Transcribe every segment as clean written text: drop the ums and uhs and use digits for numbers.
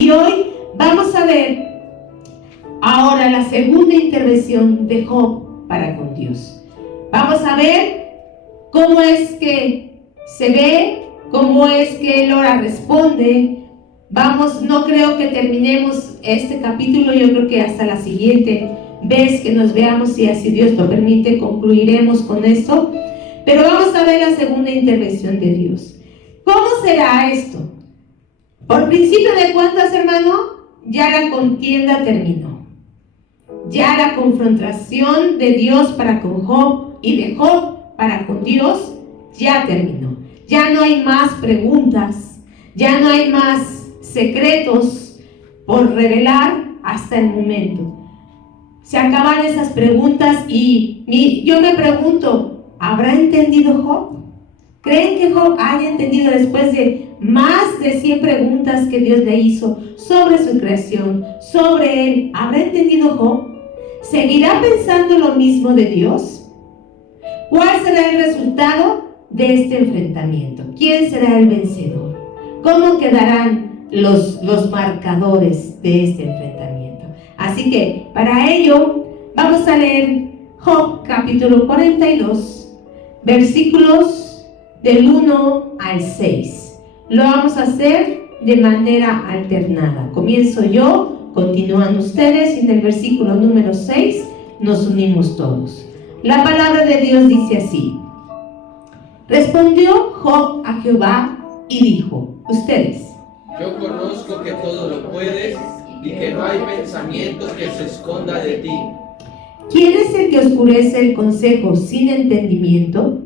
Y hoy vamos a ver ahora la segunda intervención de Job para con Dios. Vamos a ver cómo es que se ve, cómo es que él ahora responde. No creo que terminemos este capítulo, yo creo que hasta la siguiente vez que nos veamos, si así Dios lo permite, concluiremos con esto. Pero vamos a ver la segunda intervención de Dios. ¿Cómo será esto? Por principio de cuentas, hermano, ya la contienda terminó. Ya la confrontación de Dios para con Job y de Job para con Dios ya terminó. Ya no hay más preguntas, ya no hay más secretos por revelar hasta el momento. Se acaban esas preguntas y yo me pregunto, ¿habrá entendido Job? ¿Creen que Job haya entendido después de más de 100 preguntas que Dios le hizo sobre su creación, sobre él? ¿Habrá entendido Job? ¿Seguirá pensando lo mismo de Dios? ¿Cuál será el resultado de este enfrentamiento? ¿Quién será el vencedor? ¿Cómo quedarán los marcadores de este enfrentamiento? Así que para ello vamos a leer Job capítulo 42, versículos del 1 al 6. Lo vamos a hacer de manera alternada. Comienzo yo, continúan ustedes, y en el versículo número 6 nos unimos todos. La palabra de Dios dice así: respondió Job a Jehová y dijo, ustedes: yo conozco que todo lo puedes y que no hay pensamiento que se esconda de ti. ¿Quién es el que oscurece el consejo sin entendimiento?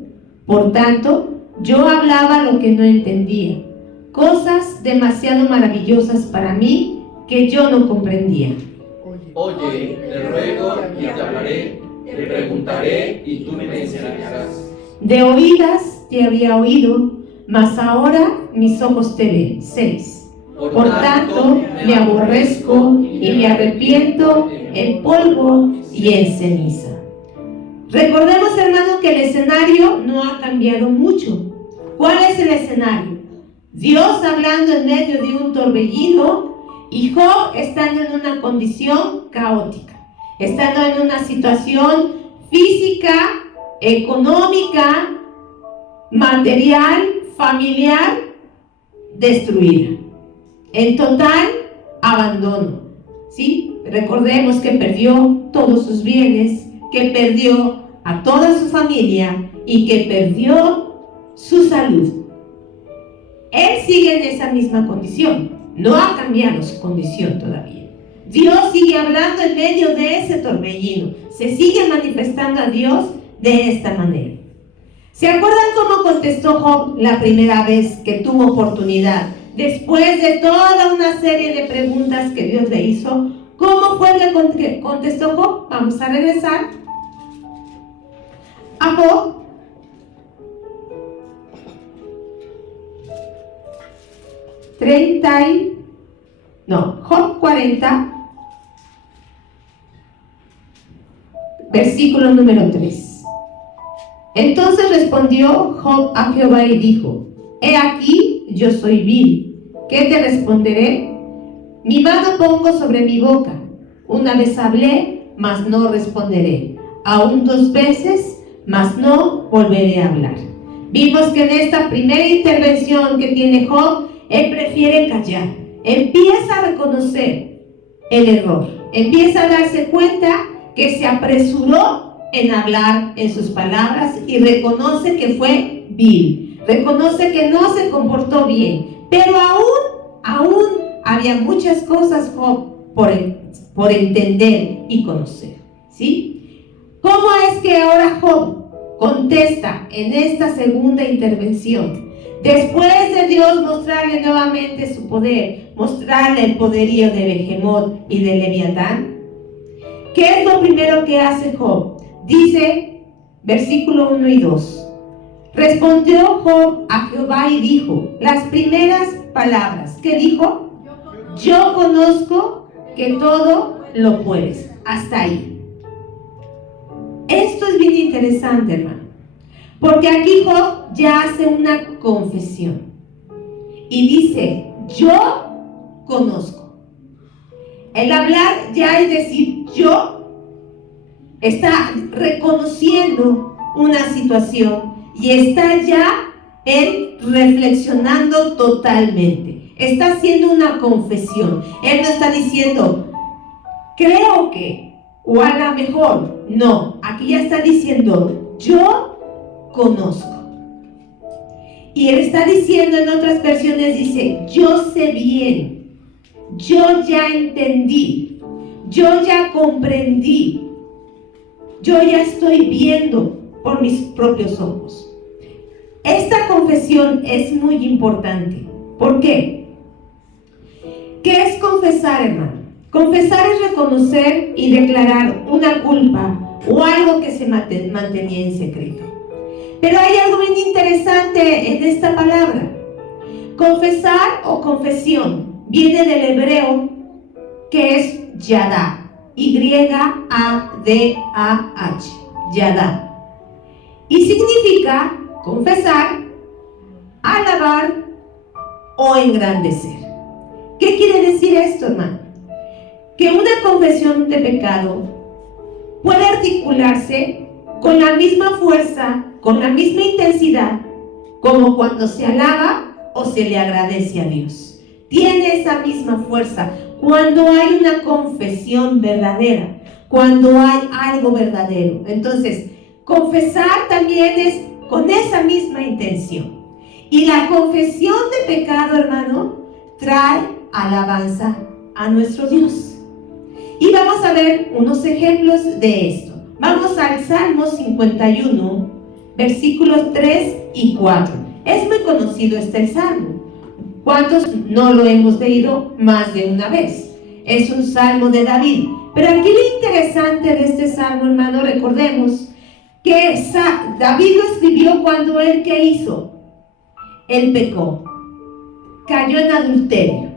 Por tanto, yo hablaba lo que no entendía, cosas demasiado maravillosas para mí que yo no comprendía. Oye, te ruego y te hablaré, te preguntaré y tú me enseñarás. De oídas te había oído, mas ahora mis ojos te ven. 6. Por tanto, me aborrezco y me arrepiento en polvo y en ceniza. Recordemos, hermano, que el escenario no ha cambiado mucho. ¿Cuál es el escenario? Dios hablando en medio de un torbellino y Job estando en una condición caótica, estando en una situación física, económica, material, familiar, destruida. En total abandono, ¿sí? Recordemos que perdió todos sus bienes, que perdió a toda su familia y que perdió su salud. Él sigue en esa misma condición, no ha cambiado su condición todavía. Dios sigue hablando en medio de ese torbellino, se sigue manifestando a Dios de esta manera. ¿Se acuerdan cómo contestó Job la primera vez que tuvo oportunidad? Después de toda una serie de preguntas que Dios le hizo, ¿cómo fue que contestó Job? Vamos a regresar a Job. Job 40, versículo número 3. Entonces respondió Job a Jehová y dijo: he aquí, yo soy vil. ¿Qué te responderé? Mi mano pongo sobre mi boca. Una vez hablé, mas no responderé. Aún 2 veces, mas no volveré a hablar. Vimos que en esta primera intervención que tiene Job, él prefiere callar. Empieza a reconocer el error. Empieza a darse cuenta que se apresuró en hablar en sus palabras y reconoce que fue vil. Reconoce que no se comportó bien. Pero aún había muchas cosas, Job, por entender y conocer, ¿sí? ¿Cómo es que ahora Job contesta en esta segunda intervención? Después de Dios mostrarle nuevamente su poder, mostrarle el poderío de Behemoth y de Leviatán, ¿qué es lo primero que hace Job? Dice, versículo 1 y 2. Respondió Job a Jehová y dijo, las primeras palabras, ¿qué dijo? Yo conozco que todo lo puedes. Hasta ahí. Esto es bien interesante, hermano, porque aquí Job ya hace una confesión y dice, yo conozco. El hablar ya es decir, yo está reconociendo una situación y está ya él reflexionando totalmente. Está haciendo una confesión. Él no está diciendo, creo que, o a lo mejor. No, aquí ya está diciendo, yo conozco. Y él está diciendo en otras versiones, dice, yo sé bien, yo ya entendí, yo ya comprendí, yo ya estoy viendo por mis propios ojos. Esta confesión es muy importante. ¿Por qué? ¿Qué es confesar, hermano? Confesar es reconocer y declarar una culpa o algo que se mantenía en secreto. Pero hay algo bien interesante en esta palabra. Confesar o confesión viene del hebreo que es yadá, Y-A-D-A-H, yadá. Y significa confesar, alabar o engrandecer. ¿Qué quiere decir esto, hermano? Que una confesión de pecado puede articularse con la misma fuerza, con la misma intensidad, como cuando se alaba o se le agradece a Dios. Tiene esa misma fuerza cuando hay una confesión verdadera, cuando hay algo verdadero. Entonces, confesar también es con esa misma intención. Y la confesión de pecado, hermano, trae alabanza a nuestro Dios. Y vamos a ver unos ejemplos de esto. Vamos al Salmo 51, versículos 3 y 4. Es muy conocido este salmo. ¿Cuántos no lo hemos leído más de una vez? Es un salmo de David. Pero aquí lo interesante de este salmo, hermano, recordemos que David lo escribió cuando él, ¿qué hizo? Él pecó. Cayó en adulterio.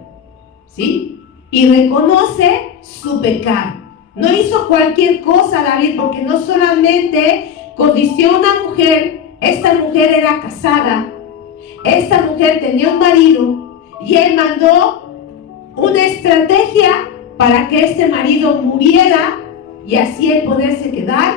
¿Sí? Y reconoce su pecado. No hizo cualquier cosa David, porque no solamente codició a una mujer, esta mujer era casada, esta mujer tenía un marido, y él mandó una estrategia para que este marido muriera y así él poderse quedar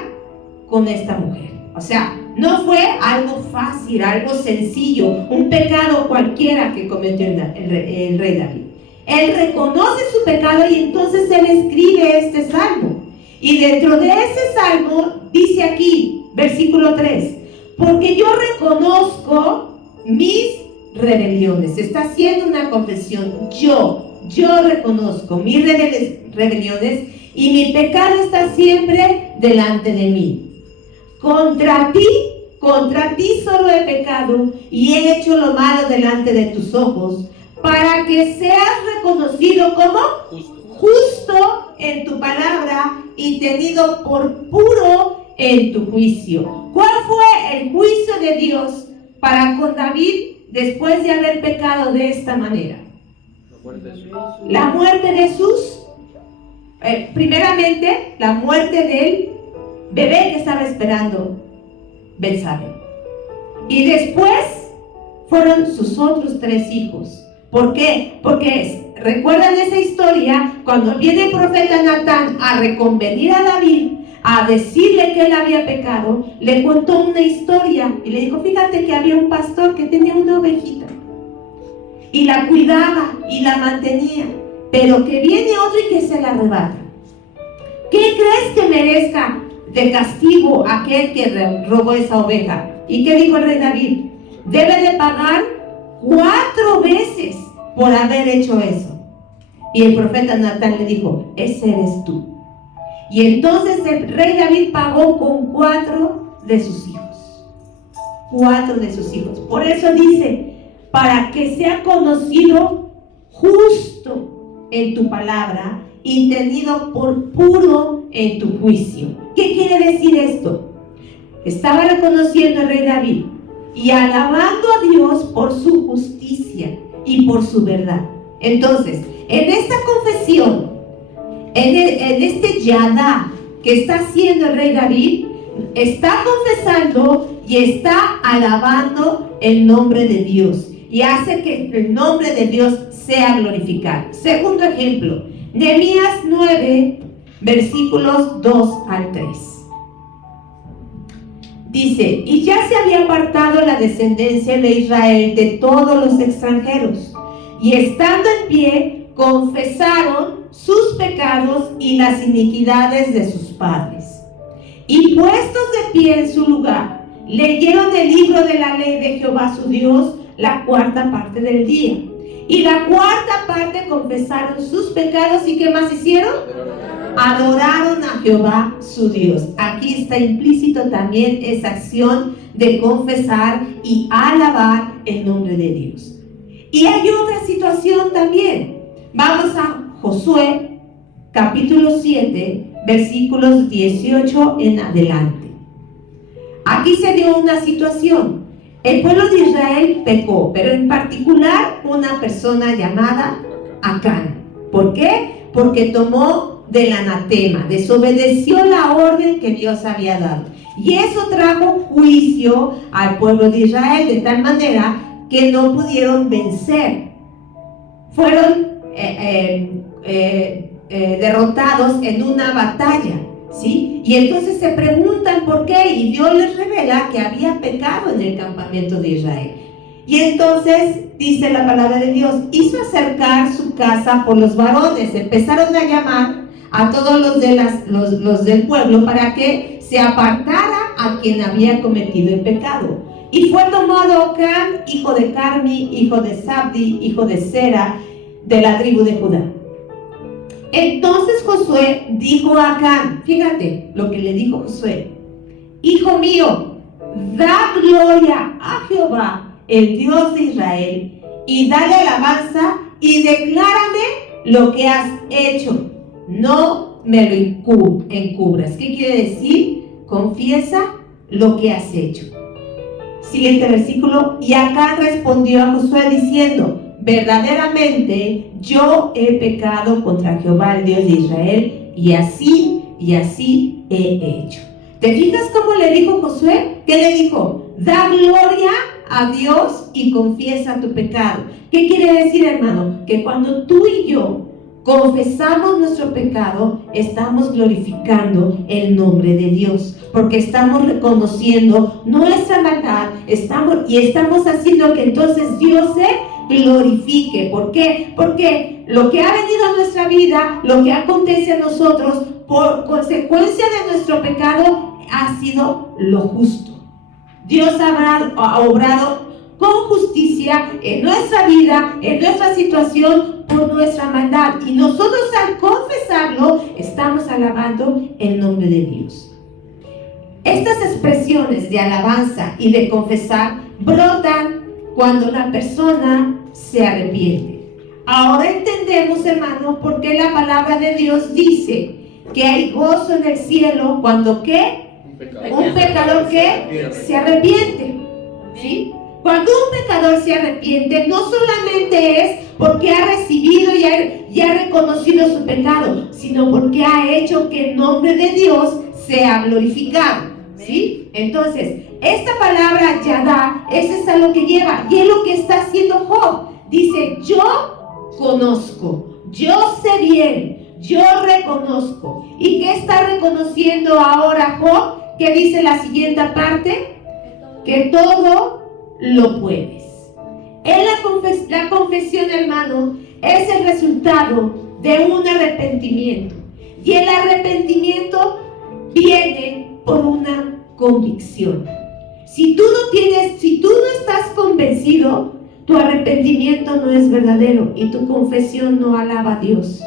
con esta mujer. O sea, no fue algo fácil, algo sencillo, un pecado cualquiera que cometió el rey David. Él reconoce su pecado y entonces él escribe este salmo. Y dentro de ese salmo dice aquí, versículo 3, porque yo reconozco mis rebeliones. Está haciendo una confesión. Yo reconozco mis rebeliones y mi pecado está siempre delante de mí. Contra ti solo he pecado y he hecho lo malo delante de tus ojos, para que seas reconocido como justo en tu palabra y tenido por puro en tu juicio. ¿Cuál fue el juicio de Dios para con David después de haber pecado de esta manera? La muerte de sus, primeramente, la muerte del bebé que estaba esperando Betsabé. Y después fueron sus otros 3 hijos. ¿Por qué? Porque recuerdan esa historia cuando viene el profeta Natán a reconvenir a David, a decirle que él había pecado. Le contó una historia y le dijo, fíjate que había un pastor que tenía una ovejita y la cuidaba y la mantenía, pero que viene otro y que se la arrebata. ¿Qué crees que merezca de castigo aquel que robó esa oveja? ¿Y qué dijo el rey David? Debe de pagar 4 veces por haber hecho eso. Y el profeta Natán le dijo, ese eres tú. Y entonces el rey David pagó con 4 de sus hijos. 4 de sus hijos. Por eso dice, para que sea conocido justo en tu palabra y tenido por puro en tu juicio. ¿Qué quiere decir esto? Estaba reconociendo el rey David y alabando a Dios por su justicia y por su verdad. Entonces, en esta confesión, en este yadá que está haciendo el rey David, está confesando y está alabando el nombre de Dios y hace que el nombre de Dios sea glorificado. Segundo ejemplo, Nehemías 9, versículos 2 al 3. Dice: y ya se había apartado la descendencia de Israel de todos los extranjeros, y estando en pie, confesaron sus pecados y las iniquidades de sus padres. Y puestos de pie en su lugar, leyeron el libro de la ley de Jehová su Dios la cuarta parte del día. Y la cuarta parte confesaron sus pecados. ¿Y qué más hicieron? Adoraron a Jehová su Dios. Aquí está implícito también esa acción de confesar y alabar el nombre de Dios. Y hay otra situación también. Vamos a Josué capítulo 7, versículos 18 en adelante. Aquí se dio una situación. El pueblo de Israel pecó, pero en particular una persona llamada Acán. ¿Por qué? Porque tomó del anatema, desobedeció la orden que Dios había dado. Y eso trajo juicio al pueblo de Israel, de tal manera que no pudieron vencer. Fueron derrotados en una batalla, ¿sí? Y entonces se preguntan por qué, y Dios les revela que había pecado en el campamento de Israel. Y entonces dice la palabra de Dios: hizo acercar su casa por los varones. Empezaron a llamar a todos los del pueblo para que se apartara a quien había cometido el pecado. Y fue tomado Acán, hijo de Carmi, hijo de Zabdi, hijo de Zera, de la tribu de Judá. Entonces Josué dijo a Acán, fíjate lo que le dijo Josué: hijo mío, da gloria a Jehová, el Dios de Israel, y dale alabanza y declárame lo que has hecho. No me lo encubras. ¿Qué quiere decir? Confiesa lo que has hecho. Siguiente versículo: y Acán respondió a Josué diciendo: verdaderamente yo he pecado contra Jehová, el Dios de Israel, y así he hecho. ¿Te fijas cómo le dijo Josué? ¿Qué le dijo? Da gloria a Dios y confiesa tu pecado. ¿Qué quiere decir, hermano? Que cuando tú y yo confesamos nuestro pecado, estamos glorificando el nombre de Dios, porque estamos reconociendo nuestra maldad, estamos haciendo que entonces Dios se glorifique. ¿Por qué? Porque lo que ha venido a nuestra vida, lo que acontece a nosotros por consecuencia de nuestro pecado, ha sido lo justo. Dios ha obrado con justicia en nuestra vida, en nuestra situación, por nuestra maldad. Y nosotros, al confesarlo, estamos alabando el nombre de Dios. Estas expresiones de alabanza y de confesar brotan cuando la persona se arrepiente. Ahora entendemos, hermanos, por qué la palabra de Dios dice que hay gozo en el cielo cuando ¿qué? Un pecador que se arrepiente, ¿sí? Cuando un pecador se arrepiente, no solamente es porque ha recibido y ha reconocido su pecado, sino porque ha hecho que el nombre de Dios sea glorificado, ¿sí? Entonces, esta palabra Yadá, eso es a lo que lleva, y es lo que está haciendo Job. Dice: yo conozco, yo sé bien, yo reconozco. ¿Y qué está reconociendo ahora Job? ¿Qué dice la siguiente parte? Que todo lo puedes. La confesión, hermano, es el resultado de un arrepentimiento. Y el arrepentimiento viene por una convicción. Si tú no estás convencido, tu arrepentimiento no es verdadero y tu confesión no alaba a Dios.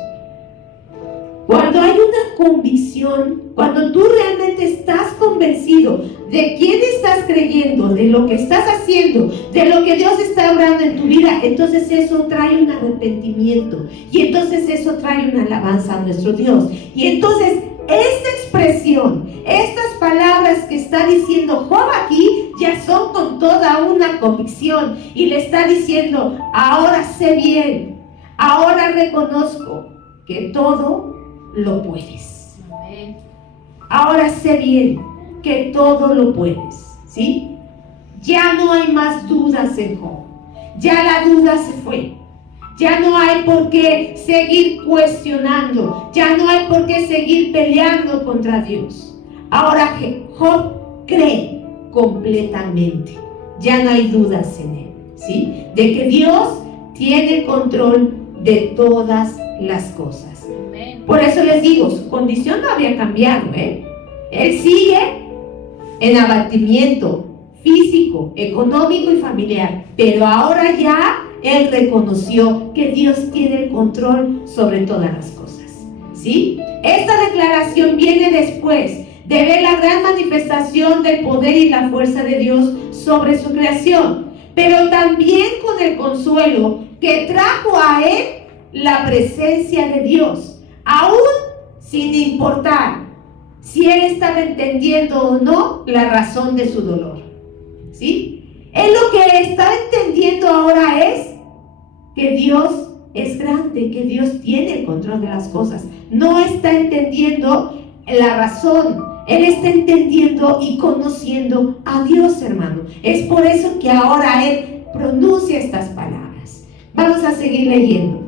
Cuando hay una convicción, cuando tú realmente estás convencido de quién estás creyendo, de lo que estás haciendo, de lo que Dios está obrando en tu vida, entonces eso trae un arrepentimiento y entonces eso trae una alabanza a nuestro Dios. Y entonces esta expresión, estas palabras que está diciendo Job aquí, ya son con toda una convicción, y le está diciendo: ahora sé bien, ahora reconozco que todo lo puedes. Amén. Ahora sé bien que todo lo puedes, ¿sí? Ya no hay más dudas en Job. Ya la duda se fue. Ya no hay por qué seguir cuestionando. Ya no hay por qué seguir peleando contra Dios. Ahora Job cree completamente. Ya no hay dudas en él, ¿sí? De que Dios tiene control de todas las cosas. Por eso les digo, su condición no había cambiado, Él sigue en abatimiento físico, económico y familiar, pero ahora ya él reconoció que Dios tiene el control sobre todas las cosas, ¿sí? Esta declaración viene después de ver la gran manifestación del poder y la fuerza de Dios sobre su creación, pero también con el consuelo que trajo a él la presencia de Dios, aún sin importar si él estaba entendiendo o no la razón de su dolor, ¿sí? Él lo que está entendiendo ahora es que Dios es grande, que Dios tiene el control de las cosas. No está entendiendo la razón, él está entendiendo y conociendo a Dios, hermano. Es por eso que ahora él pronuncia estas palabras. Vamos a seguir leyendo.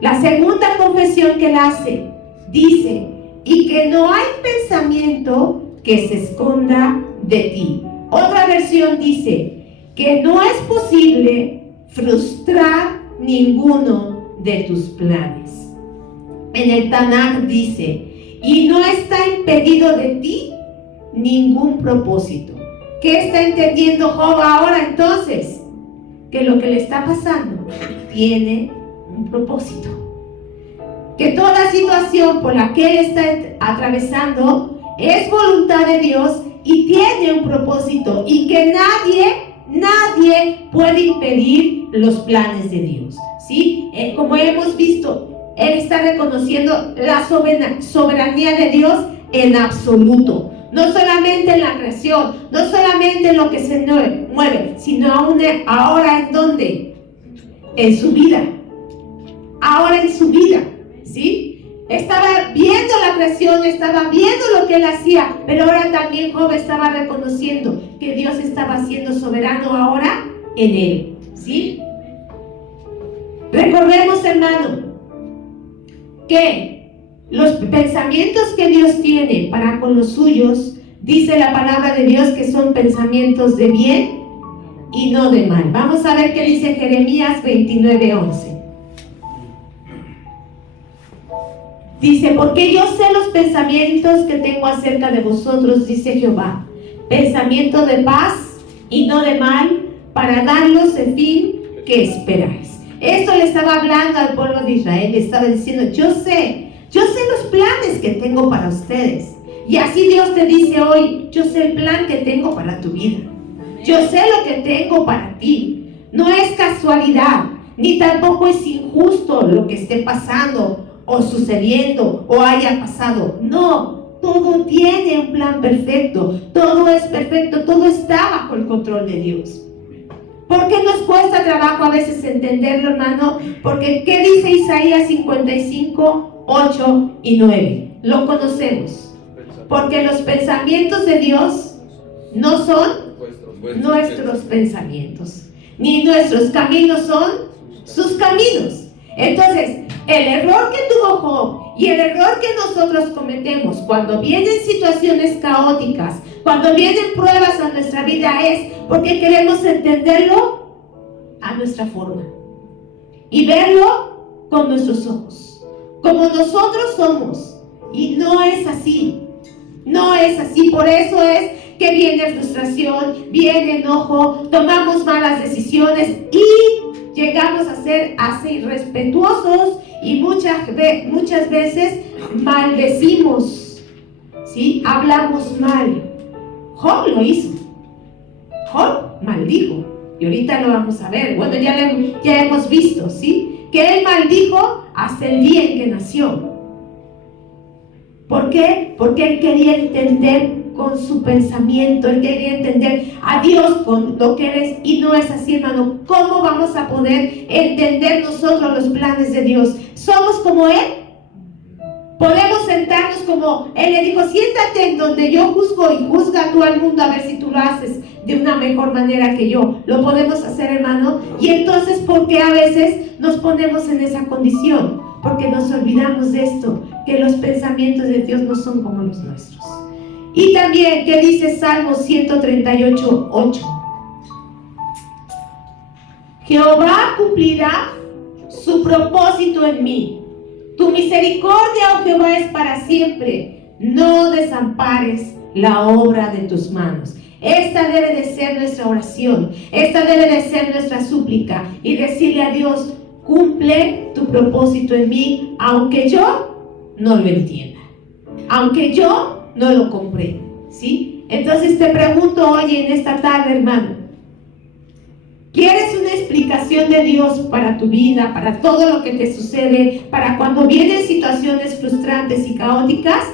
La segunda confesión que él hace, dice: y que no hay pensamiento que se esconda de ti. Otra versión dice que no es posible frustrar ninguno de tus planes. En el Tanakh dice: y no está impedido de ti ningún propósito. ¿Qué está entendiendo Job ahora entonces? Que lo que le está pasando tiene un propósito. Que toda situación por la que él está atravesando es voluntad de Dios y tiene un propósito, y que nadie puede impedir los planes de Dios, ¿sí? Como hemos visto, él está reconociendo la soberanía de Dios en absoluto, no solamente en la creación, no solamente en lo que se mueve, sino aún ahora en ¿dónde? En su vida, ahora en su vida, ¿sí? Estaba viendo la creación, estaba viendo lo que él hacía, pero ahora también Job estaba reconociendo que Dios estaba siendo soberano ahora en él, ¿sí? Recordemos, hermano, que los pensamientos que Dios tiene para con los suyos, dice la palabra de Dios que son pensamientos de bien y no de mal. Vamos a ver qué dice Jeremías 29:11. Dice: porque yo sé los pensamientos que tengo acerca de vosotros, dice Jehová, pensamiento de paz y no de mal, para daros el fin que esperáis. Esto le estaba hablando al pueblo de Israel, le estaba diciendo: yo sé los planes que tengo para ustedes. Y así Dios te dice hoy: yo sé el plan que tengo para tu vida, yo sé lo que tengo para ti. No es casualidad, ni tampoco es injusto lo que esté pasando o sucediendo o haya pasado. No, todo tiene un plan perfecto, todo es perfecto, todo está bajo el control de Dios. ¿Por qué nos cuesta trabajo a veces entenderlo, hermano? Porque ¿qué dice Isaías 55, 8 y 9? Lo conocemos. Porque los pensamientos de Dios no son nuestros pensamientos, ni nuestros caminos son sus caminos. Entonces, el error que tuvo Job y el error que nosotros cometemos cuando vienen situaciones caóticas, cuando vienen pruebas a nuestra vida, es porque queremos entenderlo a nuestra forma y verlo con nuestros ojos, como nosotros somos. Y no es así, no es así. Por eso es que viene frustración, viene enojo, tomamos malas decisiones y llegamos a ser así irrespetuosos y muchas veces maldecimos, ¿sí? Hablamos mal. Job lo hizo. Job maldijo. Y ahorita lo vamos a ver. Bueno, ya hemos visto, ¿sí? Que él maldijo hasta el día en que nació. ¿Por qué? Porque él quería entender con su pensamiento, él quería entender a Dios con lo que eres, y no es así, hermano. ¿Cómo vamos a poder entender nosotros los planes de Dios? ¿Somos como Él? Podemos sentarnos como Él le dijo, siéntate en donde yo juzgo y juzga tú al mundo a ver si tú lo haces de una mejor manera que yo. Lo podemos hacer, hermano. Y entonces, ¿por qué a veces nos ponemos en esa condición? Porque nos olvidamos de esto, que los pensamientos de Dios no son como los nuestros. Y también, ¿qué dice Salmo 138, 8? Jehová cumplirá su propósito en mí. Tu misericordia, oh Jehová, es para siempre. No desampares la obra de tus manos. Esta debe de ser nuestra oración. Esta debe de ser nuestra súplica. Y decirle a Dios, cumple tu propósito en mí, aunque yo no lo entienda. Aunque yo no lo comprenda. ¿Sí? Entonces te pregunto hoy en esta tarde, hermano. ¿Quieres una explicación de Dios para tu vida, para todo lo que te sucede, para cuando vienen situaciones frustrantes y caóticas?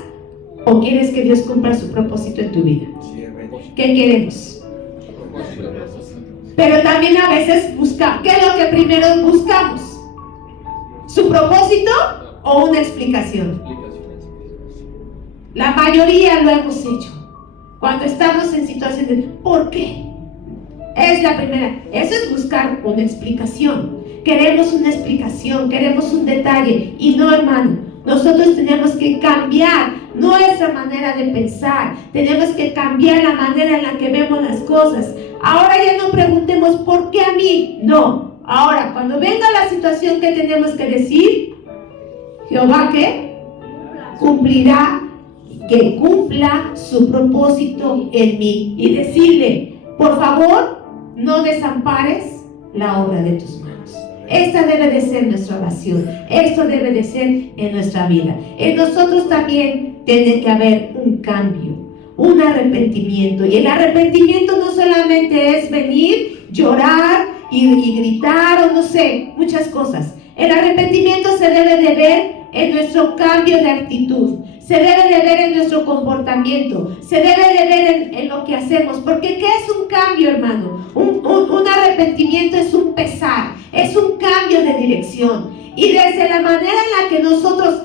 ¿O quieres que Dios cumpla su propósito en tu vida? ¿Qué queremos? Pero también a veces buscamos, ¿qué es lo que primero buscamos? ¿Su propósito o una explicación? La mayoría lo hemos hecho. Cuando estamos en situaciones de ¿por qué? Es la primera. Eso es buscar una explicación. Queremos una explicación, queremos un detalle. Y no, hermano, nosotros tenemos que cambiar nuestra manera de pensar. Tenemos que cambiar la manera en la que vemos las cosas. Ahora ya no preguntemos ¿por qué a mí? No. Ahora, cuando venga la situación, ¿qué tenemos que decir? Jehová, ¿qué? Cumplirá, que cumpla su propósito en mí. Y decirle, por favor, no desampares la obra de tus manos. Esta debe de ser nuestra oración. Esto debe de ser en nuestra vida. En nosotros también tiene que haber un cambio, un arrepentimiento. Y el arrepentimiento no solamente es venir, llorar y gritar o no sé, muchas cosas. El arrepentimiento se debe de ver en nuestro cambio de actitud. Se debe de ver en nuestro comportamiento, se debe de ver en lo que hacemos, porque ¿qué es un cambio, hermano? Un arrepentimiento es un pesar, es un cambio de dirección. Y desde la manera en la que nosotros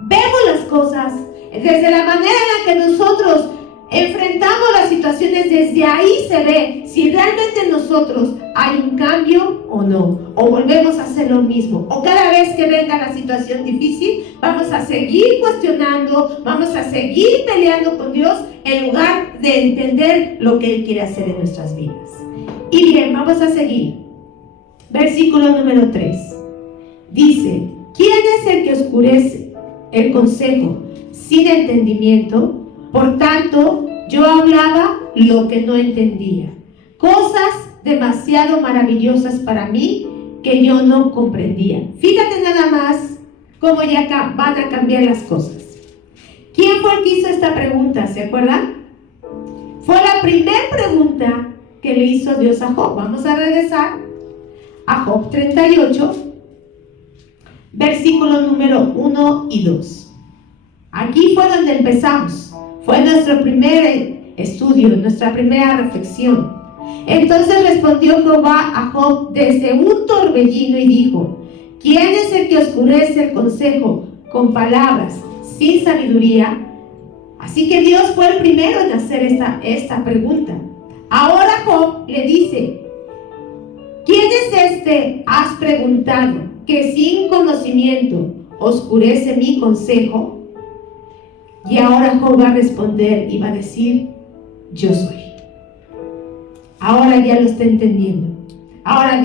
vemos las cosas, desde la manera en la que nosotros enfrentamos las situaciones, desde ahí se ve si realmente en nosotros hay un cambio o no, o volvemos a hacer lo mismo, o cada vez que venga la situación difícil vamos a seguir cuestionando, vamos a seguir peleando con Dios en lugar de entender lo que Él quiere hacer en nuestras vidas. Y bien, vamos a seguir. Versículo número 3 dice: ¿quién es el que oscurece el consejo sin entendimiento? Por tanto, yo hablaba lo que no entendía, cosas demasiado maravillosas para mí que yo no comprendía. Fíjate nada más cómo ya van a cambiar las cosas. ¿Quién fue el que hizo esta pregunta? ¿Se acuerdan? Fue la primera pregunta que le hizo Dios a Job. Vamos a regresar a Job 38, versículos número 1 y 2. Aquí fue donde empezamos. Fue nuestro primer estudio, nuestra primera reflexión. Entonces respondió Jehová a Job desde un torbellino y dijo: ¿quién es el que oscurece el consejo con palabras sin sabiduría? Así que Dios fue el primero en hacer esta pregunta. Ahora Job le dice: ¿quién es este? Has preguntado, que sin conocimiento oscurece mi consejo. Y ahora Job va a responder y va a decir: yo soy. Ahora ya lo está entendiendo. Ahora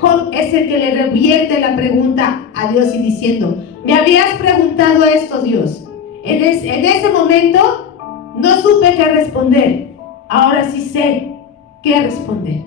Job es el que le revierte la pregunta a Dios y diciendo: me habías preguntado esto, Dios. En ese momento no supe qué responder. Ahora sí sé qué responder.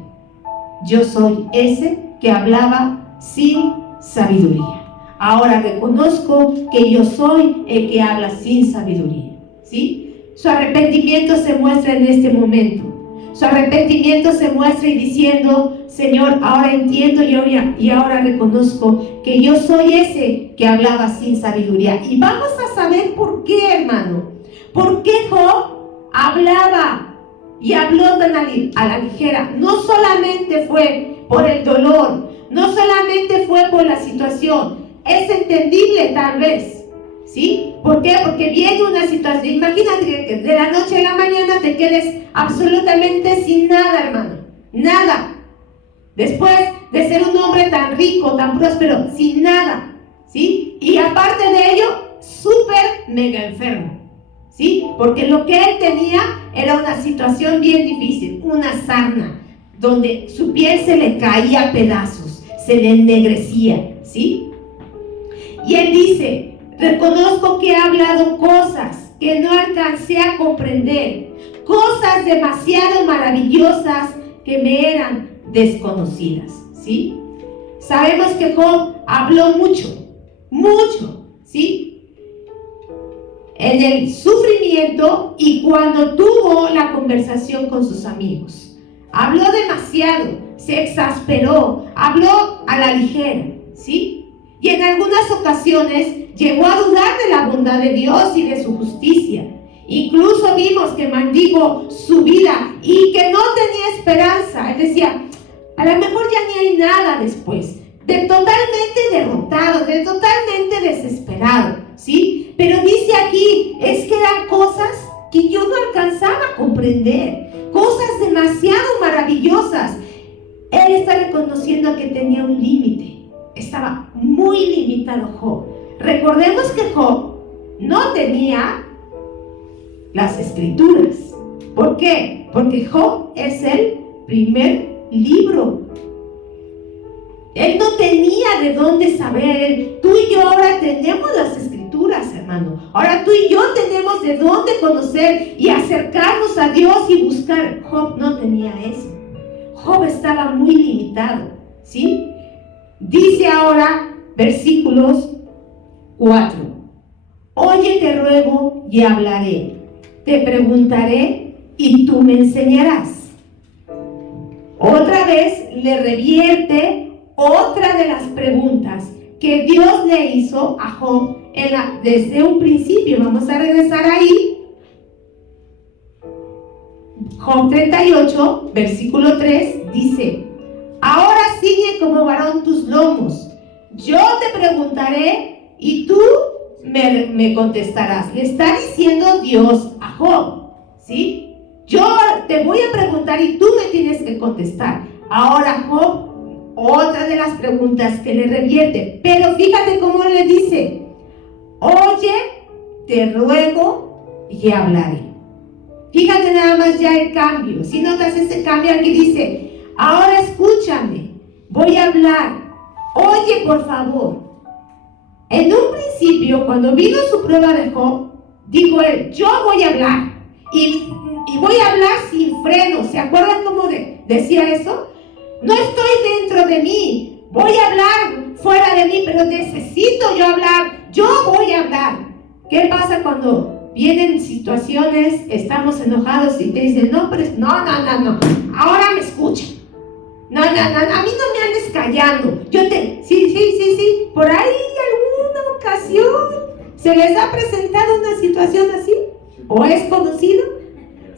Yo soy ese que hablaba sin sabiduría. Ahora reconozco que yo soy el que habla sin sabiduría. ¿Sí? Su arrepentimiento se muestra en este momento. Su arrepentimiento se muestra y diciendo: Señor, ahora entiendo y ahora reconozco que yo soy ese que hablaba sin sabiduría. Y vamos a saber por qué, hermano. ¿Por qué Job hablaba y habló tan a la ligera? No solamente fue por el dolor, no solamente fue por la situación. Es entendible tal vez, ¿sí? ¿Por qué? Porque viene una situación, imagínate que de la noche a la mañana te quedes absolutamente sin nada, hermano, nada. Después de ser un hombre tan rico, tan próspero, sin nada, ¿sí? Y aparte de ello, súper mega enfermo, ¿sí? Porque lo que él tenía era una situación bien difícil, una sarna, donde su piel se le caía a pedazos, se le ennegrecía, ¿sí? Y él dice: reconozco que he hablado cosas que no alcancé a comprender, cosas demasiado maravillosas que me eran desconocidas, ¿sí? Sabemos que Job habló mucho, ¿sí? En el sufrimiento y cuando tuvo la conversación con sus amigos. Habló demasiado, se exasperó, habló a la ligera, ¿sí? Y en algunas ocasiones llegó a dudar de la bondad de Dios y de su justicia. Incluso vimos que maldijo su vida y que no tenía esperanza. Él decía: a lo mejor ya ni hay nada después. Totalmente derrotado, totalmente desesperado, ¿sí? Pero dice aquí, es que eran cosas que yo no alcanzaba a comprender, cosas demasiado maravillosas. Él está reconociendo que tenía un límite, estaba muy limitado Job. Recordemos que Job no tenía las escrituras. ¿Por qué? Porque Job es el primer libro. Él no tenía de dónde saber. Tú y yo ahora tenemos las escrituras, hermano. Ahora tú y yo tenemos de dónde conocer y acercarnos a Dios y buscar. Job no tenía eso. Job estaba muy limitado, ¿sí? Dice ahora, versículos 4. Oye, te ruego y hablaré. Te preguntaré y tú me enseñarás. Otra vez le revierte otra de las preguntas que Dios le hizo a Job desde un principio. Vamos a regresar ahí. Job 38, versículo 3 dice: ahora ciñe como varón tus lomos, yo te preguntaré y tú me contestarás. Le está diciendo Dios a Job, ¿sí? Yo te voy a preguntar y tú me tienes que contestar. Ahora Job, otra de las preguntas que le revierte, pero fíjate cómo le dice: oye, te ruego y hablaré. Fíjate nada más ya el cambio. Si notas ese cambio, aquí dice: ahora escúchame, voy a hablar, oye por favor. En un principio, cuando vino su prueba de Job, dijo él: yo voy a hablar y voy a hablar sin freno. ¿Se acuerdan cómo decía eso? No estoy dentro de mí, voy a hablar fuera de mí, pero necesito yo hablar, yo voy a hablar. ¿Qué pasa cuando vienen situaciones, estamos enojados y te dicen: no, pero no, ahora me escuchan. No, a mí no me andes callando. Sí, por ahí alguna ocasión se les ha presentado una situación así, o es conocido,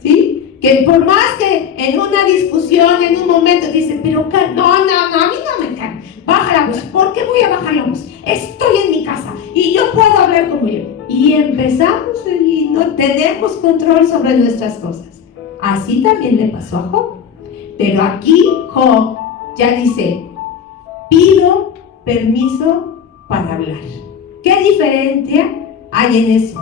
¿sí? Que por más que en una discusión, en un momento dicen: pero no, a mí no me calma, baja la voz. ¿Por qué voy a bajar la voz? Estoy en mi casa y yo puedo hablar como yo. Y empezamos y no tenemos control sobre nuestras cosas. Así también le pasó a Job. Pero aquí Job ya dice: pido permiso para hablar. ¿Qué diferencia hay en eso?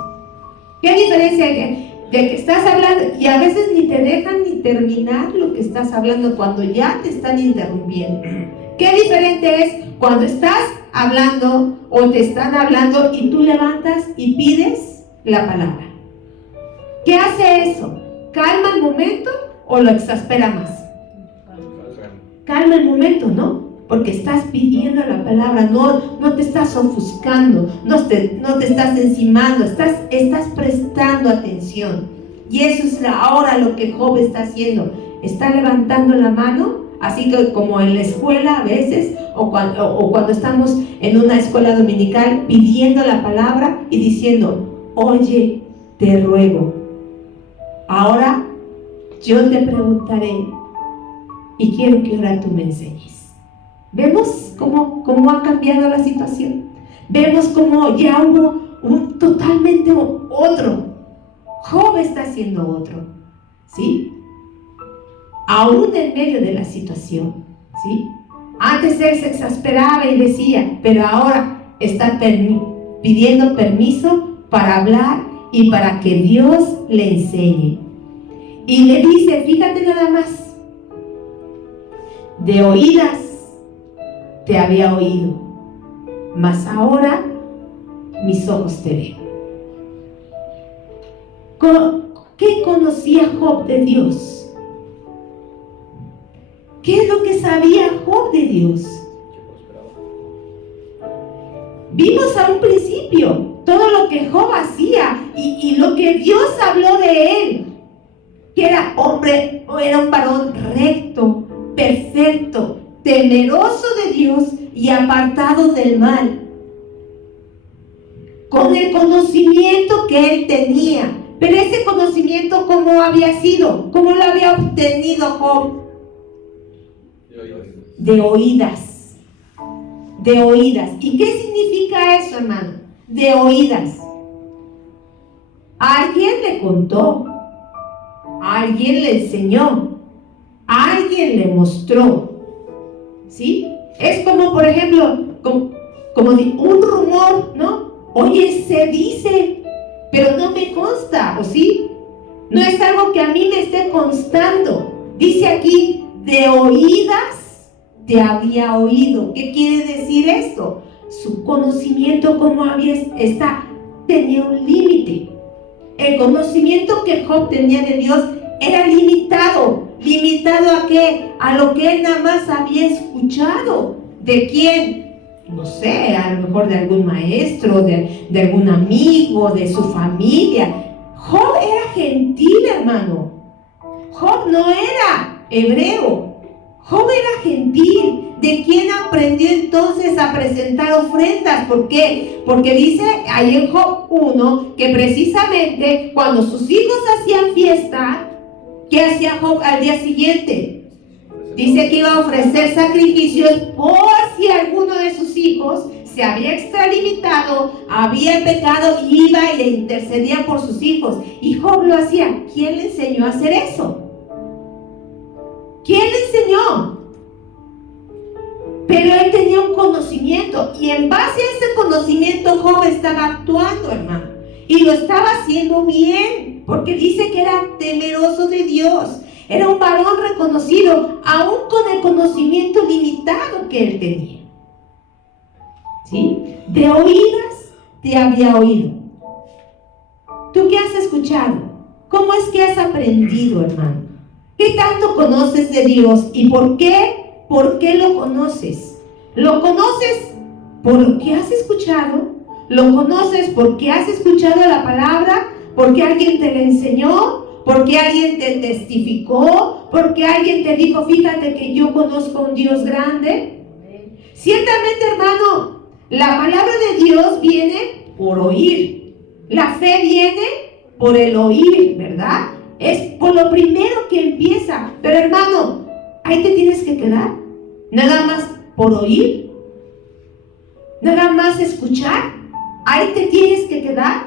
¿Qué diferencia hay de que estás hablando y a veces ni te dejan ni terminar lo que estás hablando cuando ya te están interrumpiendo? ¿Qué diferente es cuando estás hablando o te están hablando y tú levantas y pides la palabra? ¿Qué hace eso? ¿Calma el momento o lo exaspera más? Calma el momento, ¿no? Porque estás pidiendo la palabra, no te estás ofuscando, no te estás encimando, estás prestando atención. Y eso es ahora lo que Job está haciendo. Está levantando la mano, así que como en la escuela a veces, o cuando estamos en una escuela dominical, pidiendo la palabra y diciendo: oye, te ruego. Ahora yo te preguntaré y quiero que ahora tú me enseñes. ¿Vemos cómo ha cambiado la situación? Vemos cómo ya hubo totalmente otro. Job está siendo otro, ¿sí? Aún en medio de la situación, ¿sí? Antes él se exasperaba y decía, pero ahora está pidiendo permiso para hablar y para que Dios le enseñe. Y le dice, fíjate nada más, de oídas te había oído, mas ahora mis ojos te ven. ¿Qué conocía Job de Dios? ¿Qué es lo que sabía Job de Dios? Vimos a un principio todo lo que Job hacía y lo que Dios habló de él, que era hombre, era un varón recto, perfecto, temeroso de Dios y apartado del mal, con el conocimiento que él tenía. Pero ese conocimiento, ¿cómo había sido? ¿Cómo lo había obtenido Job? De oídas. De oídas. ¿Y qué significa eso, hermano? De oídas. Alguien le contó, alguien le enseñó, alguien le mostró, ¿sí? Es como, por ejemplo, como un rumor, ¿no? Oye, se dice, pero no me consta, ¿o sí? No es algo que a mí me esté constando. Dice aquí, de oídas te había oído. ¿Qué quiere decir esto? Su conocimiento como tenía un límite. El conocimiento que Job tenía de Dios era limitado. ¿Limitado a qué? A lo que él nada más había escuchado. ¿De quién? No sé, a lo mejor de algún maestro, de algún amigo, de su familia. Job era gentil, hermano. Job no era hebreo. Job era gentil. ¿De quién aprendió entonces a presentar ofrendas? ¿Por qué? Porque dice ahí en Job 1 que precisamente cuando sus hijos hacían fiesta, ¿qué hacía Job al día siguiente? Dice que iba a ofrecer sacrificios por si alguno de sus hijos se había extralimitado, había pecado, y iba y le intercedía por sus hijos. Y Job lo hacía. ¿Quién le enseñó a hacer eso? ¿Quién le enseñó? Pero él tenía un conocimiento, y en base a ese conocimiento Job estaba actuando, hermano, y lo estaba haciendo bien, porque dice que era temeroso de Dios. Era un varón reconocido, aún con el conocimiento limitado que él tenía. ¿Sí? De oídas te había oído. ¿Tú qué has escuchado? ¿Cómo es que has aprendido, hermano? ¿Qué tanto conoces de Dios? ¿Y por qué? ¿Por qué lo conoces? ¿Lo conoces por lo que has escuchado? ¿Lo conoces porque has escuchado la palabra? ¿Porque alguien te la enseñó? ¿Porque alguien te testificó? ¿Porque alguien te dijo, fíjate que yo conozco a un Dios grande? Ciertamente, hermano, la palabra de Dios viene por oír. La fe viene por el oír, ¿verdad? Es por lo primero que empieza. Pero, hermano, ahí te tienes que quedar. Nada más por oír. Nada más escuchar. Ahí te tienes que quedar.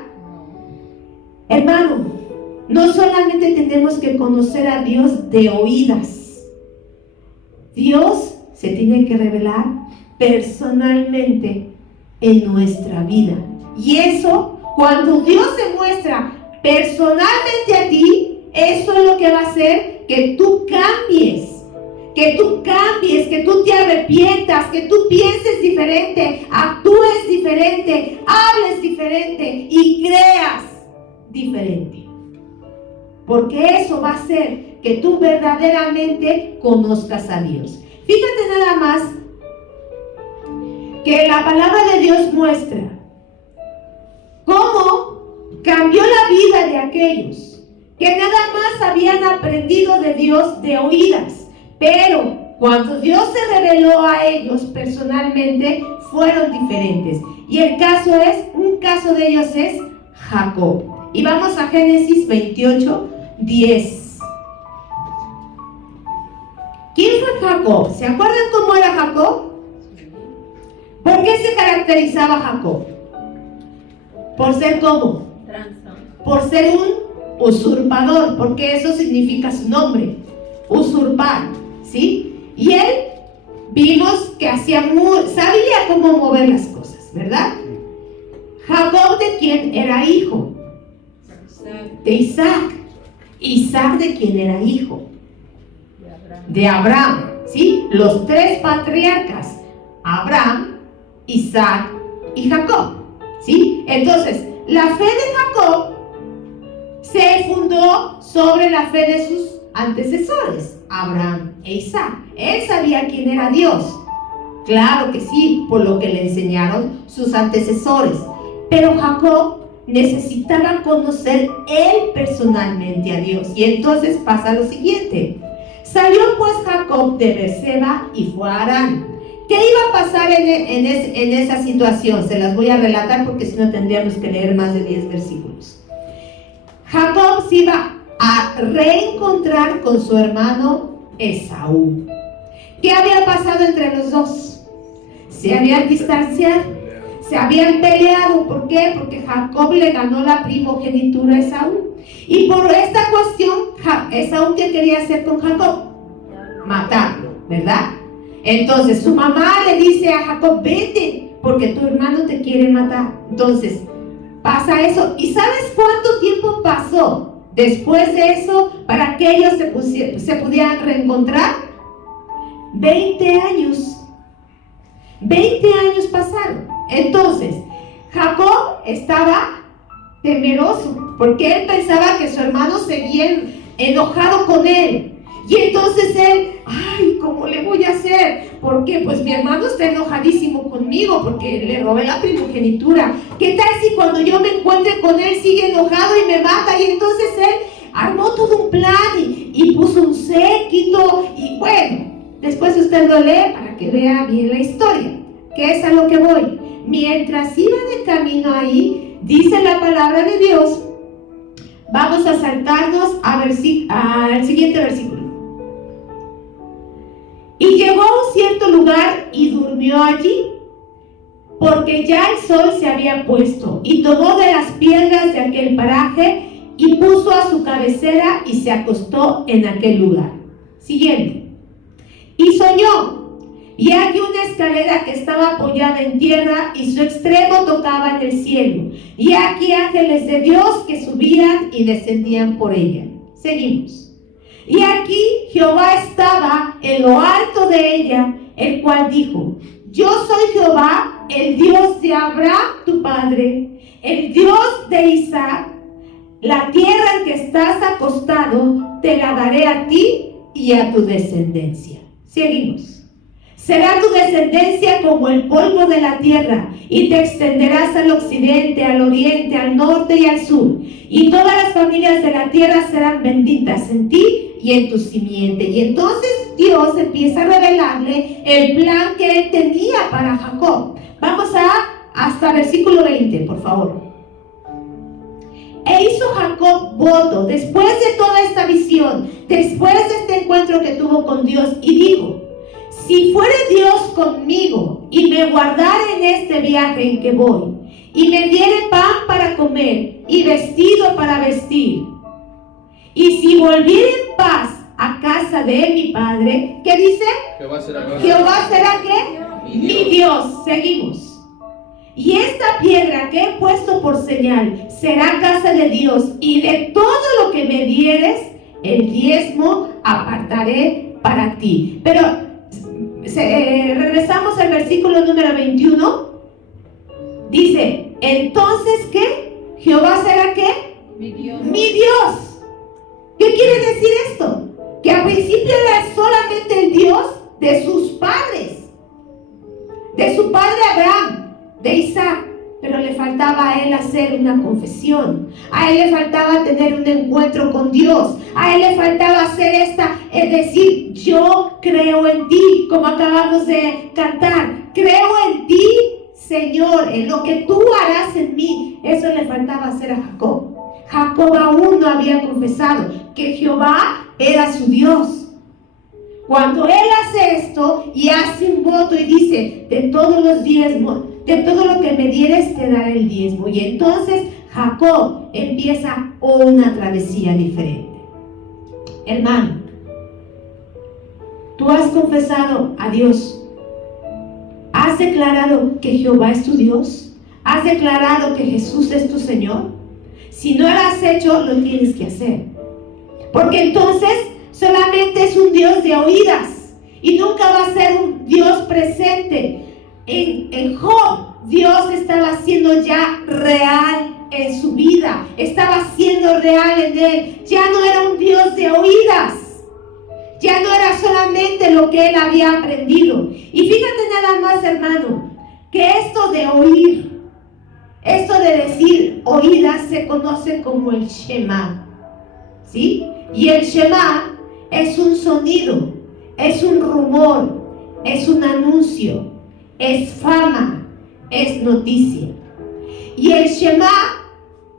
Hermano, no solamente tenemos que conocer a Dios de oídas. Dios se tiene que revelar personalmente en nuestra vida. Y eso, cuando Dios se muestra personalmente a ti, eso es lo que va a hacer que tú cambies. Que tú te arrepientas, que tú pienses diferente, actúes diferente, hables diferente y creas diferente. Porque eso va a hacer que tú verdaderamente conozcas a Dios. Fíjate nada más que la palabra de Dios muestra cómo cambió la vida de aquellos que nada más habían aprendido de Dios de oídas. Pero cuando Dios se reveló a ellos personalmente, fueron diferentes. Y un caso de ellos es Jacob. Y vamos a Génesis 28, 10. ¿Quién fue Jacob? ¿Se acuerdan cómo era Jacob? ¿Por qué se caracterizaba Jacob? ¿Por ser cómo? Por ser un usurpador, porque eso significa su nombre, usurpar, ¿sí? Y él vimos que sabía cómo mover las cosas, ¿verdad? Jacob, ¿de quién era hijo? De Isaac. Isaac, ¿de quién era hijo? De Abraham, ¿sí? Los tres patriarcas, Abraham, Isaac y Jacob, ¿sí? Entonces, la fe de Jacob se fundó sobre la fe de sus antecesores, Abraham e Isaac. Él sabía quién era Dios, claro que sí, por lo que le enseñaron sus antecesores. Pero Jacob necesitaba conocer él personalmente a Dios. Y entonces pasa lo siguiente. Salió pues Jacob de Beerseba y fue a Harán. ¿Qué iba a pasar en esa situación? Se las voy a relatar porque si no tendríamos que leer más de 10 versículos. Jacob se iba a reencontrar con su hermano Esaú. ¿Qué había pasado entre los dos? Se habían distanciado, se habían peleado. ¿Por qué? Porque Jacob le ganó la primogenitura a Esaú. Y por esta cuestión, Esaú, ¿qué quería hacer con Jacob? Matarlo, ¿verdad? Entonces su mamá le dice a Jacob: vete, porque tu hermano te quiere matar. Entonces pasa eso. ¿Y sabes cuánto tiempo pasó después de eso para que ellos se pudieran reencontrar? 20 años. 20 años pasaron. Entonces Jacob estaba temeroso porque él pensaba que su hermano seguía enojado con él. Y entonces él, ay, ¿cómo le voy a hacer? Porque pues mi hermano está enojadísimo conmigo porque le robé la primogenitura. ¿Qué tal si cuando yo me encuentre con él sigue enojado y me mata? Y entonces él armó todo un plan y puso un séquito. Y bueno, después usted lo lee para que vea bien la historia, que es a lo que voy. Mientras iba de camino ahí, dice la palabra de Dios. Vamos a saltarnos al siguiente versículo. Y llegó a un cierto lugar y durmió allí, porque ya el sol se había puesto, y tomó de las piedras de aquel paraje y puso a su cabecera y se acostó en aquel lugar. Siguiente. Y soñó, y aquí una escalera que estaba apoyada en tierra y su extremo tocaba en el cielo, y aquí ángeles de Dios que subían y descendían por ella. Seguimos. Y aquí Jehová estaba en lo alto de ella, el cual dijo: yo soy Jehová, el Dios de Abraham tu padre, el Dios de Isaac. La tierra en que estás acostado te la daré a ti y a tu descendencia. Seguimos. Será tu descendencia como el polvo de la tierra, y te extenderás al occidente, al oriente, al norte y al sur. Y todas las familias de la tierra serán benditas en ti y en tu simiente. Y entonces Dios empieza a revelarle el plan que él tenía para Jacob. Vamos hasta versículo 20, por favor. E hizo Jacob voto después de toda esta visión, después de este encuentro que tuvo con Dios, y dijo: si fuere Dios conmigo y me guardare en este viaje en que voy, y me diere pan para comer y vestido para vestir, y si volviere en paz a casa de mi padre, ¿qué dice? Jehová será ¿qué? Mi Dios. Seguimos. Y esta piedra que he puesto por señal será casa de Dios, y de todo lo que me dieres, el diezmo apartaré para ti. Pero regresamos al versículo número 21. Dice: entonces ¿qué? Jehová será ¿qué? Mi Dios. Mi Dios. ¿Qué quiere decir esto? Que al principio era solamente el Dios de sus padres, de su padre Abraham, de Isaac, pero le faltaba a él hacer una confesión, a él le faltaba tener un encuentro con Dios, a él le faltaba hacer es decir: yo creo en ti, como acabamos de cantar, creo en ti, Señor, en lo que tú harás en mí. Eso le faltaba hacer a Jacob. Jacob aún no había confesado que Jehová era su Dios. Cuando él hace esto y hace un voto y dice: de todos los diezmos de todo lo que me dieres te daré el diezmo. Y entonces Jacob empieza una travesía diferente. Hermano, tú has confesado a Dios. ¿Has declarado que Jehová es tu Dios? ¿Has declarado que Jesús es tu Señor? Si no lo has hecho, lo tienes que hacer. Porque entonces solamente es un Dios de oídas y nunca va a ser un Dios presente. En Job, Dios estaba siendo ya real en su vida. Estaba siendo real en él. Ya no era un Dios de oídas. Ya no era solamente lo que él había aprendido. Y fíjate nada más, hermano, que esto de oír, esto de decir oídas, se conoce como el Shema, ¿sí? Y el Shema es un sonido, es un rumor, es un anuncio, es fama, es noticia. Y el Shema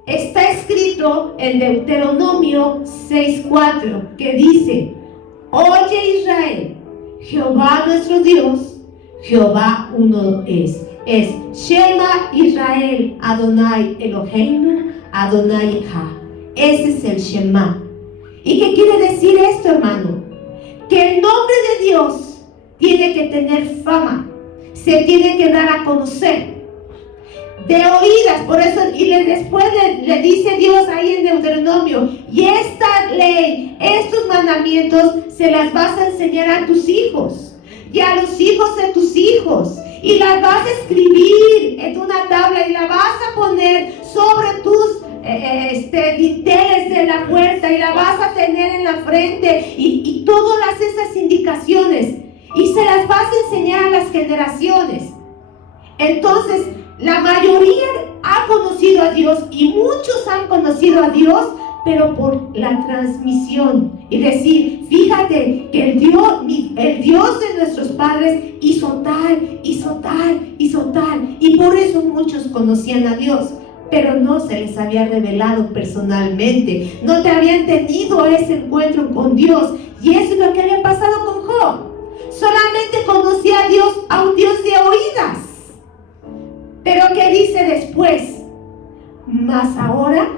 está escrito en Deuteronomio 6:4, que dice: Oye Israel, Jehová nuestro Dios, Jehová uno es. Es Shema Israel, Adonai Eloheinu, Adonai Echad. Ese es el Shema. ¿Y qué quiere decir esto, hermano? Que el nombre de Dios tiene que tener fama, se tiene que dar a conocer. De oídas, por eso, y después le dice Dios ahí en Deuteronomio: y esta ley, estos mandamientos, se las vas a enseñar a tus hijos y a los hijos de tus hijos, y las vas a escribir en una tabla y la vas a poner sobre tus dinteles de la puerta, y la vas a tener en la frente, y todas esas indicaciones, y se las vas a enseñar a las generaciones. Entonces, la mayoría ha conocido a Dios, y muchos han conocido a Dios, pero por la transmisión. Y decir: fíjate que el Dios de nuestros padres hizo tal, hizo tal, hizo tal. Y por eso muchos conocían a Dios, pero no se les había revelado personalmente. No te habían tenido ese encuentro con Dios. Y eso es lo que había pasado con Job. Solamente conocía a Dios, a un Dios de oídas. Pero ¿qué dice después? Mas ahora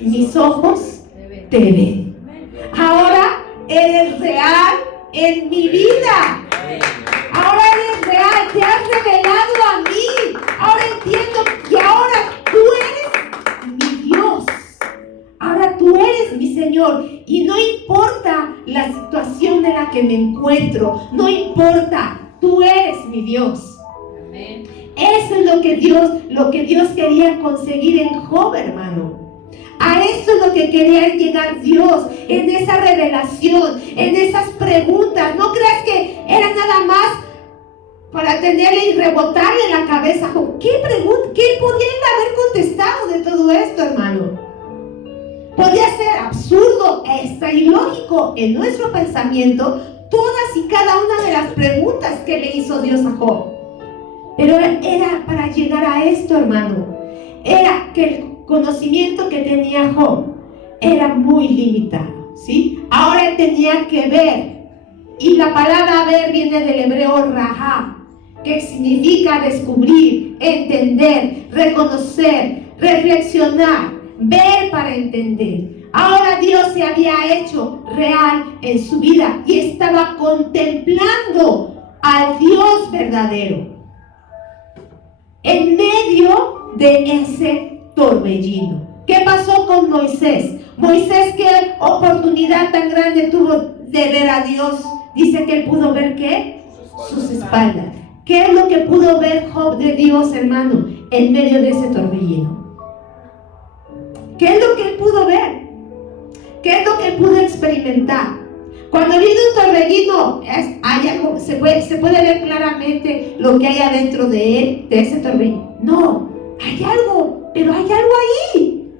mis ojos te ven. Ahora eres real en mi vida. Ahora eres real, te has revelado a mí. Ahora entiendo que ahora tú eres mi Dios. Ahora tú eres mi Señor. Y no importa la situación en la que me encuentro, no importa, tú eres mi Dios. Amén. Eso es lo que Dios quería conseguir en Job, hermano. A eso es lo que quería llegar Dios, en esa revelación, en esas preguntas. No creas que era nada más para tenerle y rebotarle en la cabeza. ¿Qué pregunta? ¿Qué podía haber contestado de todo esto, hermano? Podía ser absurdo, ilógico en nuestro pensamiento todas y cada una de las preguntas que le hizo Dios a Job. Pero era para llegar a esto, hermano. Era que el conocimiento que tenía Job era muy limitado, ¿sí? Ahora él tenía que ver. Y la palabra ver viene del hebreo rahá, que significa descubrir, entender, reconocer, reflexionar, ver para entender. Ahora Dios se había hecho real en su vida y estaba contemplando al Dios verdadero en medio de ese torbellino. ¿Qué pasó con Moisés? Moisés, ¿qué oportunidad tan grande tuvo de ver a Dios? Dice que él pudo ver ¿qué? Sus espaldas. ¿Qué es lo que pudo ver Job de Dios, hermano, en medio de ese torbellino? ¿Qué es lo que él pudo ver? ¿Qué es lo que él pudo experimentar? Cuando viene un torbellino, se puede ver claramente lo que hay adentro de él, de ese torbellino. No, hay algo, pero hay algo ahí.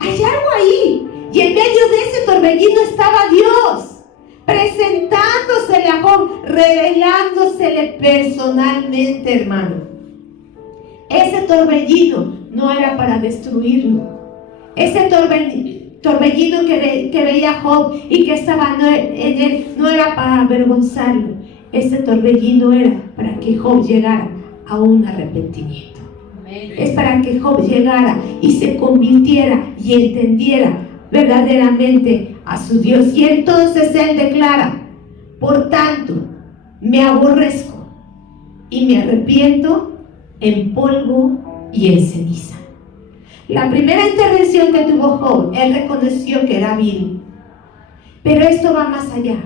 Hay algo ahí. Y en medio de ese torbellino estaba Dios, presentándosele a Job, revelándosele personalmente, hermano. Ese torbellino no era para destruirlo. Ese torbellino que veía Job y que estaba en él no era para avergonzarlo. Ese torbellino era para que Job llegara a un arrepentimiento. Es para que Job llegara y se convirtiera y entendiera verdaderamente a su Dios. Y entonces él declara: por tanto, me aborrezco y me arrepiento en polvo y en ceniza. La primera intervención que tuvo Job, él reconoció que era vil. Pero esto va más allá.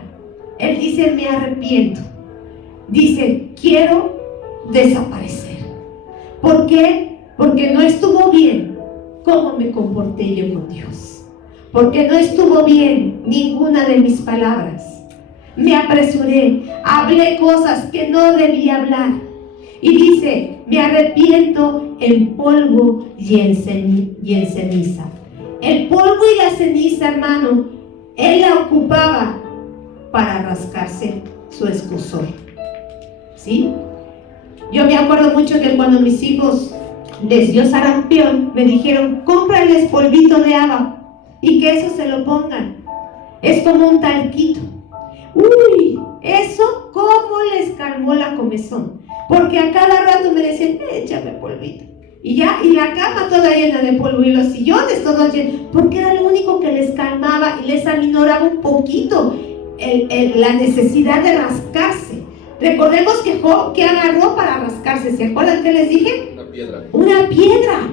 Él dice: me arrepiento. Dice: quiero desaparecer. ¿Por qué? Porque no estuvo bien cómo me comporté yo con Dios. Porque no estuvo bien ninguna de mis palabras. Me apresuré, hablé cosas que no debía hablar. Y dice: me arrepiento en polvo y en ceniza. El polvo y la ceniza, hermano, él la ocupaba para rascarse su escozor. ¿Sí? Yo me acuerdo mucho que cuando mis hijos les dio sarampión, me dijeron: cómprales polvito de haba y que eso se lo pongan. Es como un talquito. Uy, eso cómo les calmó la comezón. Porque a cada rato me decían: échame polvito. Y ya, y la cama toda llena de polvo y los sillones todos llenos, porque era lo único que les calmaba y les aminoraba un poquito la necesidad de rascarse. Recordemos que Job, ¿qué agarró para rascarse? ¿Se acuerdan que les dije? Una piedra. Una piedra.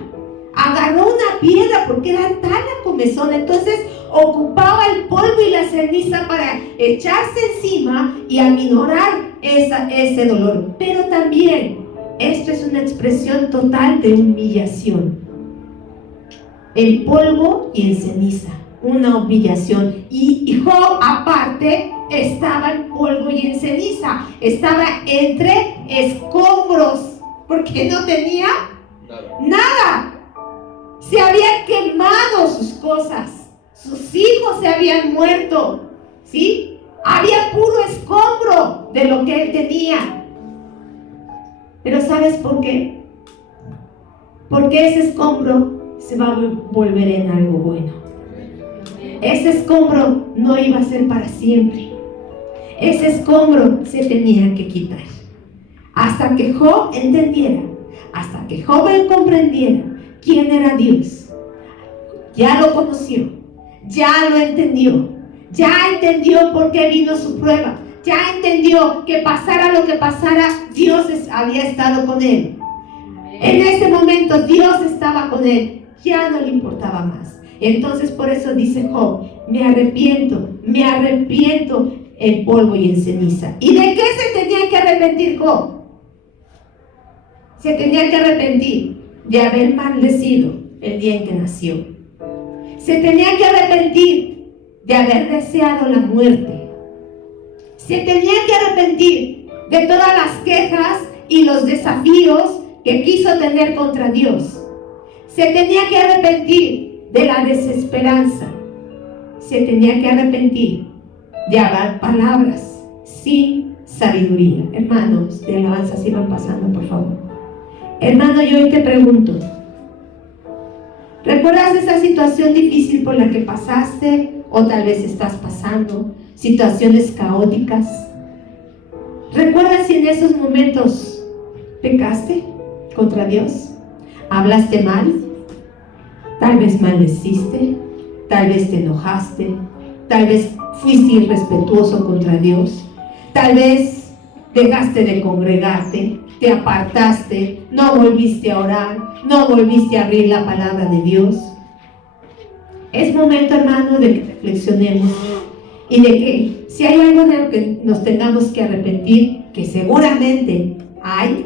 Agarró una piedra porque era tal la comezón. Entonces ocupaba el polvo y la ceniza para echarse encima y aminorar ese dolor. Pero también esto es una expresión total de humillación. El polvo y en ceniza, una humillación. Y Job aparte estaba en polvo y en ceniza, estaba entre escombros porque no tenía nada. Se habían quemado sus cosas, sus hijos se habían muerto, ¿sí? Había puro escombro de lo que él tenía. Pero ¿sabes por qué? Porque ese escombro se va a volver en algo bueno. Ese escombro no iba a ser para siempre. Ese escombro se tenía que quitar. Hasta que Job entendiera, hasta que Job comprendiera quién era Dios. Ya lo conoció, ya lo entendió, ya entendió por qué vino su prueba, ya entendió que pasara lo que pasara, Dios había estado con él. En ese momento Dios estaba con él, ya no le importaba más. Entonces por eso dice Job: me arrepiento en polvo y en ceniza. ¿Y de qué se tenía que arrepentir Job? Se tenía que arrepentir de haber maldecido el día en que nació. Se tenía que arrepentir de haber deseado la muerte. Se tenía que arrepentir de todas las quejas y los desafíos que quiso tener contra Dios. Se tenía que arrepentir de la desesperanza. Se tenía que arrepentir de hablar palabras sin sabiduría. Hermanos de alabanza, sigan pasando, por favor. Hermano, yo hoy te pregunto: ¿recuerdas esa situación difícil por la que pasaste o tal vez estás pasando? Situaciones caóticas. ¿Recuerdas si en esos momentos pecaste contra Dios? ¿Hablaste mal? Tal vez maldeciste, tal vez te enojaste, tal vez fuiste irrespetuoso contra Dios, tal vez dejaste de congregarte, te apartaste, no volviste a orar, no volviste a abrir la palabra de Dios. Es momento, hermano, de que reflexionemos y de que si hay algo de lo que nos tengamos que arrepentir, que seguramente hay,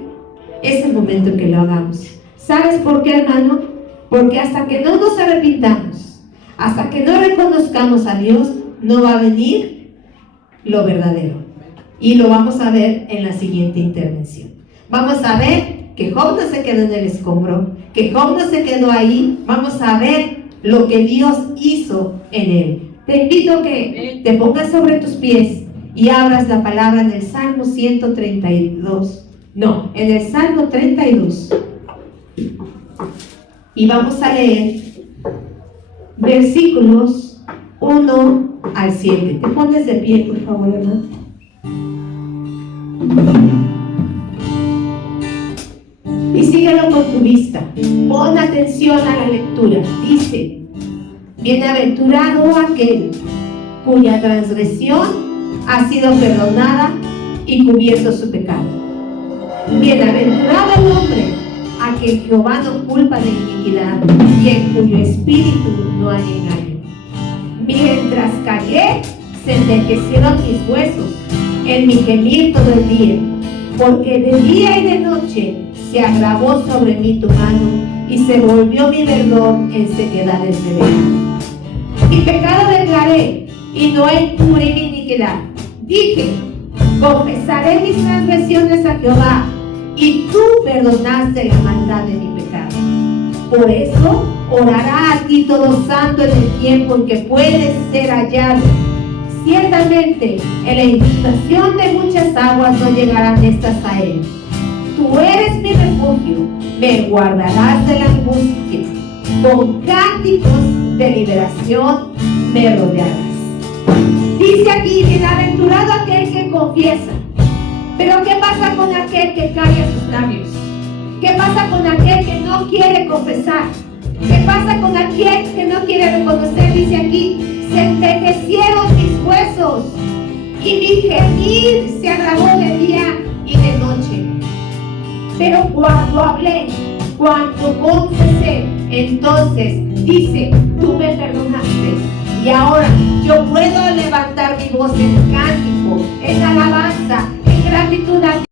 es el momento en que lo hagamos. ¿Sabes por qué, hermano? Porque hasta que no nos arrepintamos, hasta que no reconozcamos a Dios, no va a venir lo verdadero. Y lo vamos a ver en la siguiente intervención. Vamos a ver que Job no se quedó en el escombro, que Job no se quedó ahí. Vamos a ver lo que Dios hizo en él. Te invito a que te pongas sobre tus pies y abras la palabra en el Salmo 132. No, en el Salmo 32. Y vamos a leer versículos 1 al 7. Te pones de pie, por favor, hermano. con tu vista. Pon atención a la lectura. Dice: bienaventurado aquel cuya transgresión ha sido perdonada y cubierto su pecado. Bienaventurado el hombre a quien Jehová no culpa de iniquidad y en cuyo espíritu no hay engaño. Mientras callé, se envejecieron mis huesos en mi gemir todo el día, porque de día y de noche se agravó sobre mí tu mano y se volvió mi verdor en sequedades de verano. Mi pecado declaré y no encubrí mi iniquidad. Dije: confesaré mis transgresiones a Jehová, y tú perdonaste la maldad de mi pecado. Por eso orará a ti todo santo en el tiempo en que puedes ser hallado. Ciertamente en la inundación de muchas aguas no llegarán estas a él. Tú eres mi refugio, me guardarás de la angustia. Con cánticos de liberación me rodearás. Dice aquí: bienaventurado aquel que confiesa. Pero ¿qué pasa con aquel que calla sus labios? ¿Qué pasa con aquel que no quiere confesar? ¿Qué pasa con aquel que no quiere reconocer? Dice aquí: se envejecieron mis huesos y mi gemir se agravó de día y de noche. Pero cuando hablé, cuando confesé, entonces dice: tú me perdonaste. Y ahora yo puedo levantar mi voz en cántico, en alabanza, en gratitud a